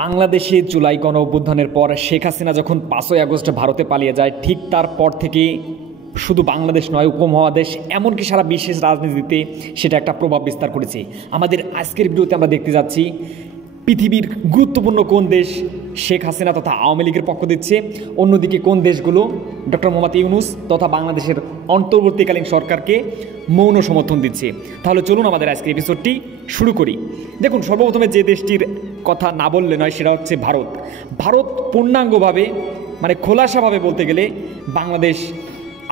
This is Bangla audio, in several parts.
বাংলাদেশে জুলাই গণ অভ্যুত্থানের পর শেখ হাসিনা যখন 5ই আগস্ট ভারতে পালিয়ে যায়, ঠিক তারপর থেকে শুধু বাংলাদেশ নয়, উপমহাদেশ এমনকি সারা বিশ্বের রাজনীতিতে সেটা একটা প্রভাব বিস্তার করেছে। আমাদের আজকের ভিডিওতে আমরা দেখতে যাচ্ছি পৃথিবীর গুরুত্বপূর্ণ কোন দেশ শেখ হাসিনা তথা আওয়ামী লীগের পক্ষ দিচ্ছে, অন্যদিকে কোন দেশগুলো ডক্টর মোহাম্মদ ইউনূস তথা বাংলাদেশের অন্তর্বর্তীকালীন সরকারকে মৌন সমর্থন দিচ্ছে। তাহলে চলুন আমাদের আজকের এপিসোডটি শুরু করি। দেখুন, সর্বপ্রথমে যে দেশটির কথা না বললে নয় সেটা হচ্ছে ভারত। ভারত পূর্ণাঙ্গভাবে খোলাসাভাবে বলতে গেলে বাংলাদেশ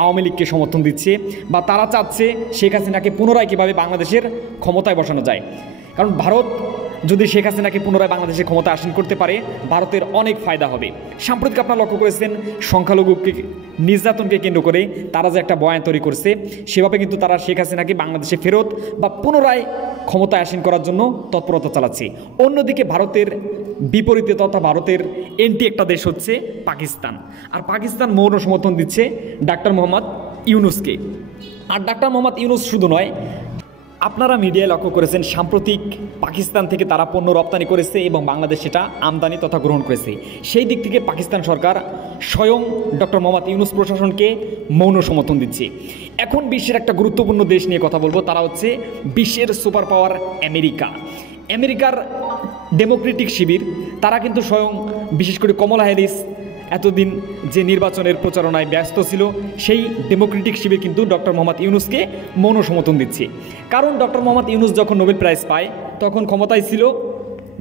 আওয়ামী লীগকে সমর্থন দিচ্ছে, বা তারা চাচ্ছে শেখ হাসিনাকে পুনরায় কীভাবে বাংলাদেশের ক্ষমতায় বসানো যায়। কারণ ভারত যদি শেখ হাসিনাকে পুনরায় বাংলাদেশের ক্ষমতা আসীন করতে পারে, ভারতের অনেক ফায়দা হবে। সাম্প্রতিক আপনারা লক্ষ্য করেছেন সংখ্যালঘুকে নির্যাতনকে কেন্দ্র করে তারা যে একটা বয়ান তৈরি করছে, সেভাবে কিন্তু তারা শেখ হাসিনাকে বাংলাদেশে ফেরত বা পুনরায় ক্ষমতায় আসীন করার জন্য তৎপরতা চালাচ্ছে। অন্যদিকে ভারতের বিপরীতে তথা ভারতের এন্টি একটা দেশ হচ্ছে পাকিস্তান। আর পাকিস্তান মৌন সমর্থন দিচ্ছে ডাক্তার মোহাম্মদ ইউনূসকে। আর ডাক্তার মোহাম্মদ ইউনূস শুধু নয়, আপনারা মিডিয়ায় লক্ষ্য করেছেন সাম্প্রতিক পাকিস্তান থেকে তারা পণ্য রপ্তানি করেছে এবং বাংলাদেশ সেটা আমদানি তথা গ্রহণ করেছে। সেই দিক থেকে পাকিস্তান সরকার স্বয়ং ডক্টর মোহাম্মদ ইউনূস প্রশাসনকে মৌন সমর্থন দিচ্ছে। এখন বিশ্বের একটা গুরুত্বপূর্ণ দেশ নিয়ে কথা বলবো, তারা হচ্ছে বিশ্বের সুপার পাওয়ার আমেরিকা। আমেরিকার ডেমোক্রেটিক শিবির তারা কিন্তু স্বয়ং, বিশেষ করে কমলা হ্যারিস এতদিন যে নির্বাচনের প্রচারণায় ব্যস্ত ছিল, সেই ডেমোক্রেটিক শিবির কিন্তু ডক্টর মোহাম্মদ ইউনূসকে মৌন সমর্থন দিচ্ছে। কারণ ডক্টর মোহাম্মদ ইউনূস যখন নোবেল প্রাইজ পায় তখন ক্ষমতায় ছিল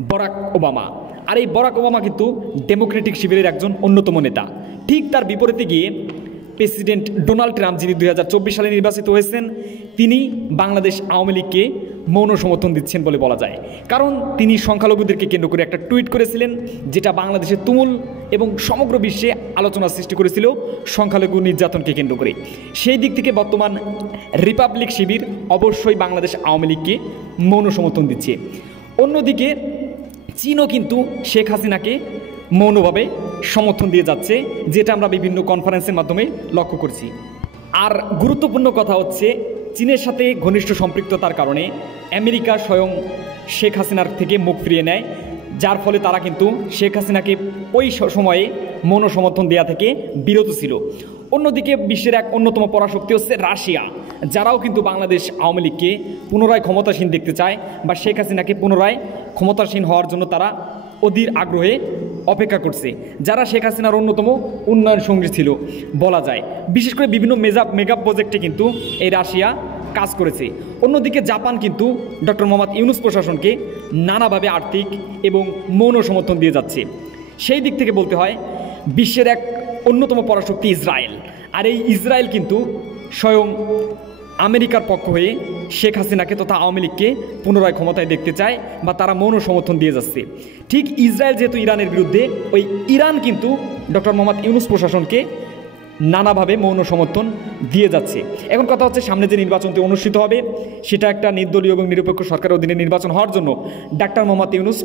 বারাক ওবামা। আর এই বারাক ওবামা কিন্তু ডেমোক্রেটিক শিবিরের একজন অন্যতম নেতা। ঠিক তার বিপরীতে গিয়ে প্রেসিডেন্ট ডোনাল্ড ট্রাম্প, যিনি 2024 সালে নির্বাচিত হয়েছেন, তিনি বাংলাদেশ আওয়ামী লীগকে মৌন সমর্থন দিচ্ছেন বলে বলা যায়। কারণ তিনি সংখ্যালঘুদেরকে কেন্দ্র করে একটা টুইট করেছিলেন, যেটা বাংলাদেশের তুমুল এবং সমগ্র বিশ্বে আলোচনার সৃষ্টি করেছিল সংখ্যালঘু নির্যাতনকে কেন্দ্র করে। সেই দিক থেকে বর্তমান রিপাবলিক শিবির অবশ্যই বাংলাদেশ আওয়ামী লীগকে মৌন সমর্থন দিচ্ছে। অন্যদিকে চীনও কিন্তু শেখ হাসিনাকে মৌনভাবে সমর্থন দিয়ে যাচ্ছে, যেটা আমরা বিভিন্ন কনফারেন্সের মাধ্যমে লক্ষ্য করছি। আর গুরুত্বপূর্ণ কথা হচ্ছে, চীনের সাথে ঘনিষ্ঠ সম্পৃক্ততার কারণে আমেরিকা স্বয়ং শেখ হাসিনার থেকে মুখ ফিরিয়ে নেয়, যার ফলে তারা কিন্তু শেখ হাসিনাকে ওই সময়ে মৌন সমর্থন দেওয়া থেকে বিরত ছিল। অন্যদিকে বিশ্বের এক অন্যতম পরাশক্তি হচ্ছে রাশিয়া, যারাও কিন্তু বাংলাদেশ আওয়ামী লীগকে পুনরায় ক্ষমতাসীন দেখতে চায়, বা শেখ হাসিনাকে পুনরায় ক্ষমতাসীন হওয়ার জন্য তারা অধীর আগ্রহে অপেক্ষা করছে, যারা শেখ হাসিনার অন্যতম উন্নয়ন সঙ্গী ছিল বলা যায়। বিশেষ করে বিভিন্ন মেগা প্রজেক্টে কিন্তু এই রাশিয়া কাজ করেছে। অন্যদিকে জাপান কিন্তু ডক্টর মোহাম্মদ ইউনূস প্রশাসনকে নানাভাবে আর্থিক এবং মৌন সমর্থন দিয়ে যাচ্ছে। সেই দিক থেকে বলতে হয় বিশ্বের এক অন্যতম পরাশক্তি ইসরায়েল। আর এই ইসরায়েল কিন্তু স্বয়ং আমেরিকার পক্ষ হয়ে শেখ হাসিনাকে তথা আওয়ামী লীগকে পুনরায় ক্ষমতায় দেখতে চায়, বা তারা মৌন সমর্থন দিয়ে যাচ্ছে। ঠিক ইসরায়েল যেহেতু ইরানের বিরুদ্ধে, ওই ইরান কিন্তু ডক্টর মোহাম্মদ ইউনূস প্রশাসনকে নানাভাবে মৌন সমর্থন দিয়ে যাচ্ছে। এখন কথা হচ্ছে, সামনে যে নির্বাচনটি অনুষ্ঠিত হবে সেটা একটা নির্দলীয় এবং নিরপেক্ষ সরকারের অধীনে নির্বাচন হওয়ার জন্য ডাক্তার মোহাম্মদ ইউনূস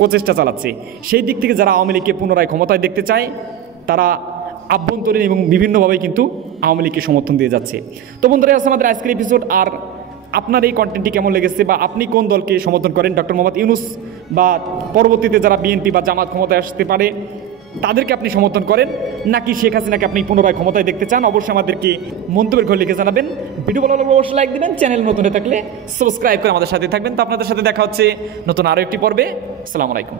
প্রচেষ্টা চালাচ্ছে। সেই দিক থেকে যারা আওয়ামী লীগকে পুনরায় ক্ষমতায় দেখতে চায়, তারা আভ্যন্তরীণ এবং বিভিন্নভাবেই কিন্তু আওয়ামী লীগকে সমর্থন দিয়ে যাচ্ছে। তো বন্ধুরা, আছে আমাদের আজকের এপিসোড। আর আপনার এই কন্টেন্টটি কেমন লেগেছে, বা আপনি কোন দলকে সমর্থন করেন, ডক্টর মোহাম্মদ ইউনূস বা পরবর্তীতে যারা বিএনপি বা জামাত ক্ষমতায় আসতে পারে তাদেরকে আপনি সমর্থন করেন, নাকি শেখ হাসিনাকে আপনি পুনরায় ক্ষমতায় দেখতে চান, অবশ্যই আমাদেরকে মন্তব্যের ঘরে লিখে জানাবেন। ভিডিও ভালো লাগলে অবশ্যই লাইক দেবেন, চ্যানেল নতুন হয়ে থাকলে সাবস্ক্রাইব করে আমাদের সাথে থাকবেন। তো আপনাদের সাথে দেখা হচ্ছে নতুন আরও একটি পর্বে। আসসালামু আলাইকুম।